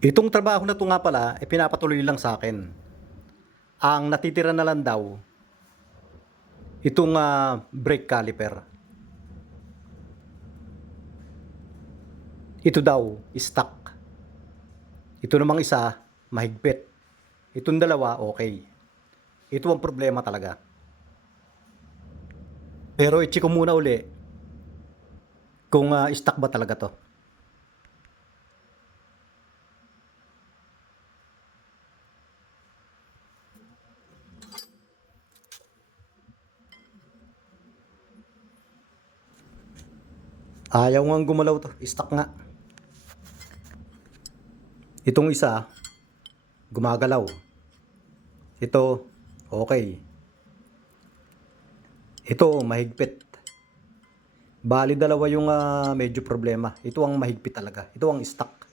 Itong trabaho na 'to nga pala, pinapatuloy lang sa akin. Ang natitira na lang daw, itong, brake caliper. Ito daw, stock. Ito namang isa, mahigpit. Itong dalawa, okay. Ito ang problema talaga. Pero i-check ko muna uli kung, stock ba talaga 'to. Ayaw ngang gumalaw 'to, stock nga. Itong isa, gumagalaw. Ito, okay. Ito, mahigpit. Bali dalawa yung, medyo problema. Ito ang mahigpit talaga. Ito ang stock.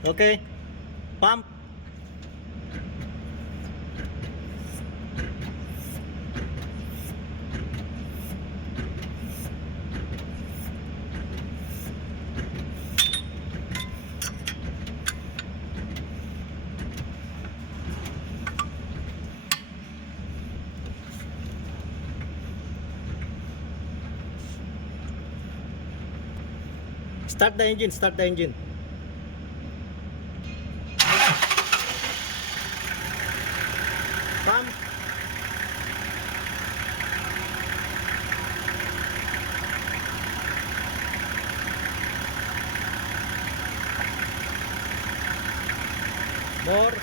Okay. Pump. Start the engine, start the engine. Pump. More.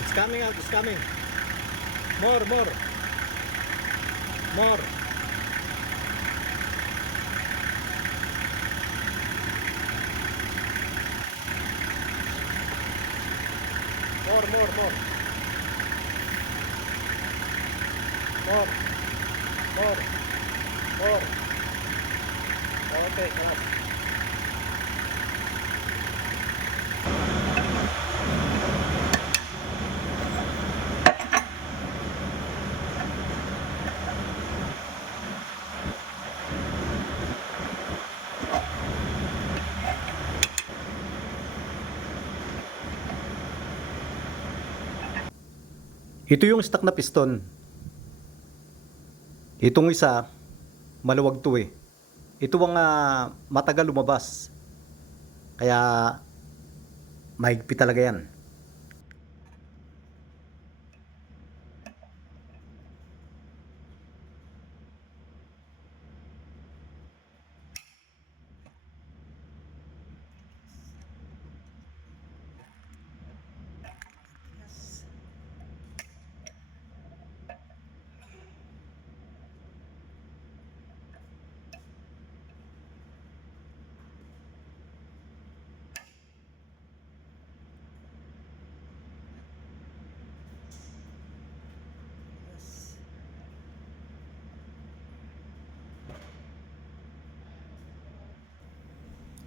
It's coming out, it's coming. More, more. More. More, more, more. More. More. More. Okay, kalas. Ito yung stock na piston. Itong isa, maluwag to eh. Ito ang, matagal lumabas. Kaya mahigpit talaga yan.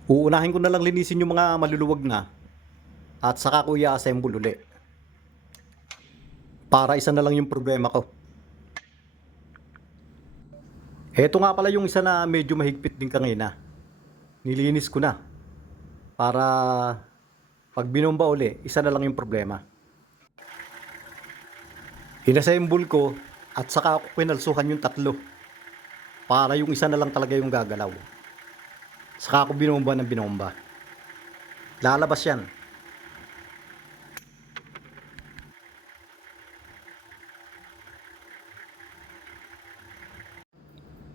Uunahin ko na lang linisin yung mga maluluwag na at saka ko i-assemble uli. Para isa na lang yung problema ko. Eto nga pala yung isa na medyo mahigpit din kanina. Nilinis ko na. Para pag binomba uli, isa na lang yung problema. Inassemble ko at saka ako pinalsuhan yung tatlo. Para yung isa na lang talaga yung gagalaw. Saka ako binomba ng binomba. Lalabas yan.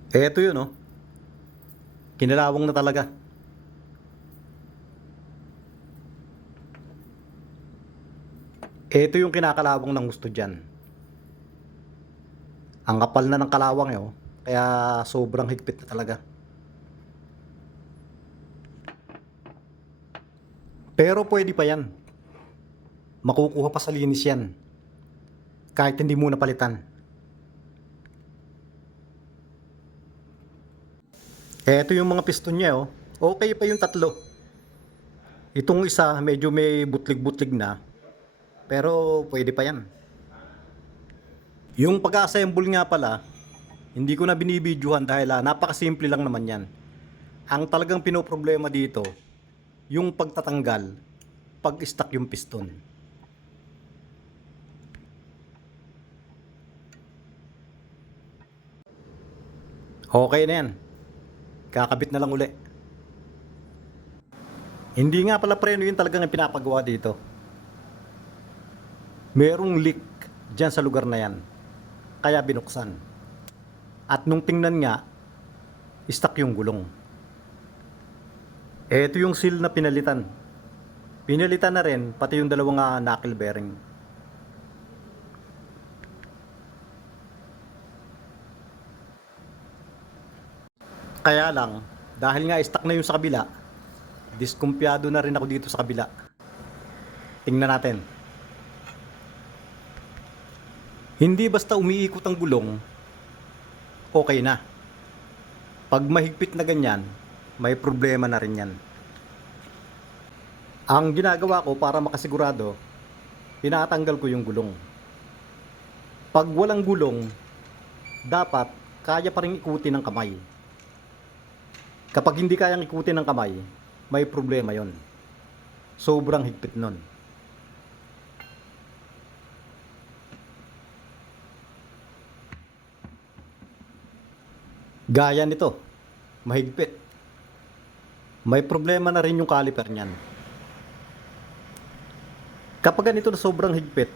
Eto yun oh. Kinalawang na talaga. Eto yung kinakalawang ng gusto dyan. Ang kapal na ng kalawang eh oh. Kaya sobrang higpit na talaga. Pero pwede pa yan. Makukuha pa sa linis yan. Kahit hindi mo napalitan. Eto yung mga piston niya, oh. Okay pa yung tatlo. Itong isa medyo may butlig-butlig na, pero pwede pa yan. Yung pag-assemble nga pala, hindi ko na binibidyohan dahil napakasimple lang naman yan. Ang talagang pinoproblema dito, yung pagtatanggal, pag-stuck yung piston. Okay na yan. Kakabit na lang uli. Hindi nga pala preno yun talagang pinapagawa dito. Merong leak dyan sa lugar na yan. Kaya binuksan. At nung tingnan nga, stuck yung gulong. Ito yung seal na pinalitan. Pinalitan na rin pati yung dalawang knuckle bearing. Kaya lang, dahil nga stuck na yung sa kabila, diskumpiyado na rin ako dito sa kabila. Tingnan natin. Hindi basta umiikot ang gulong, okay na. Pag mahigpit na ganyan, may problema na rin yan. Ang ginagawa ko para makasigurado, pinatanggal ko yung gulong. Pag walang gulong, dapat kaya pa rin ikutin ng kamay. Kapag hindi kayang ikutin ng kamay, may problema yon. Sobrang higpit nun. Gaya nito, mahigpit. May problema na rin yung caliper niyan. Kapag ganito na sobrang higpit,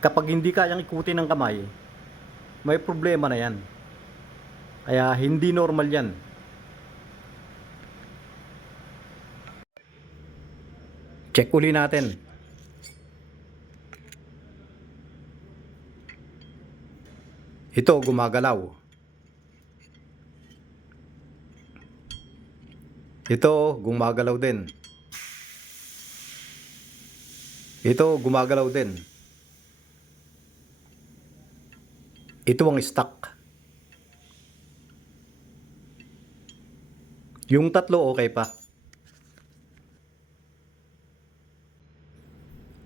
kapag hindi kayang ikutin ng kamay, may problema na yan. Kaya hindi normal yan. Check uli natin. Ito gumagalaw. Ito gumagalaw din. Ito gumagalaw din. Ito ang stuck. Yung tatlo okay pa.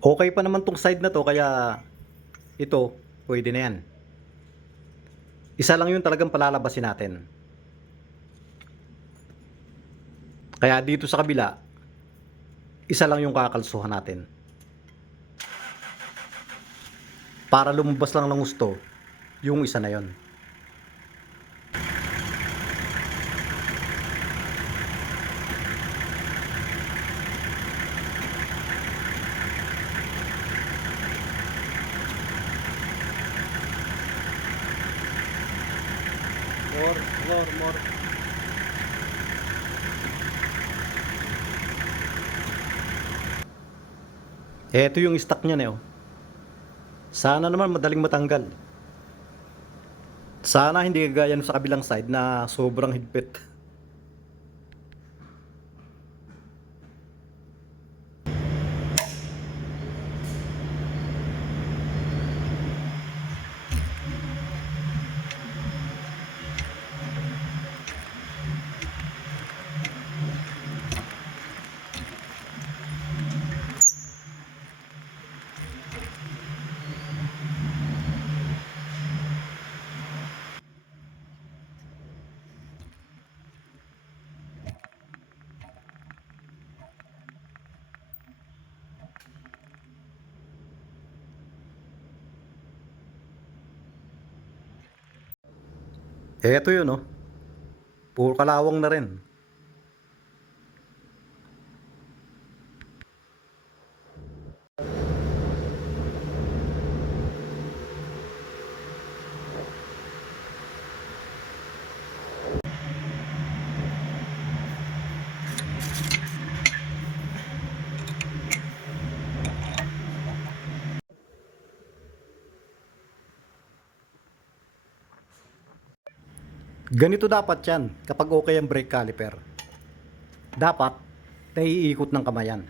Okay pa naman tong side na to kaya ito pwede na yan. Isa lang yung talagang palalabasin natin. Kaya dito sa kabila, isa lang yung kakalsuhan natin. Para lumabas lang ng gusto, yung isa na yon. More. Ito yung stock niya na, oh. Sana naman madaling matanggal. Sana hindi kagaya sa kabilang side na sobrang higpit. Ito yun, oh. Puro kalawang na rin. Ganito dapat yan kapag okay ang brake caliper. Dapat naiikot ng kamay yan.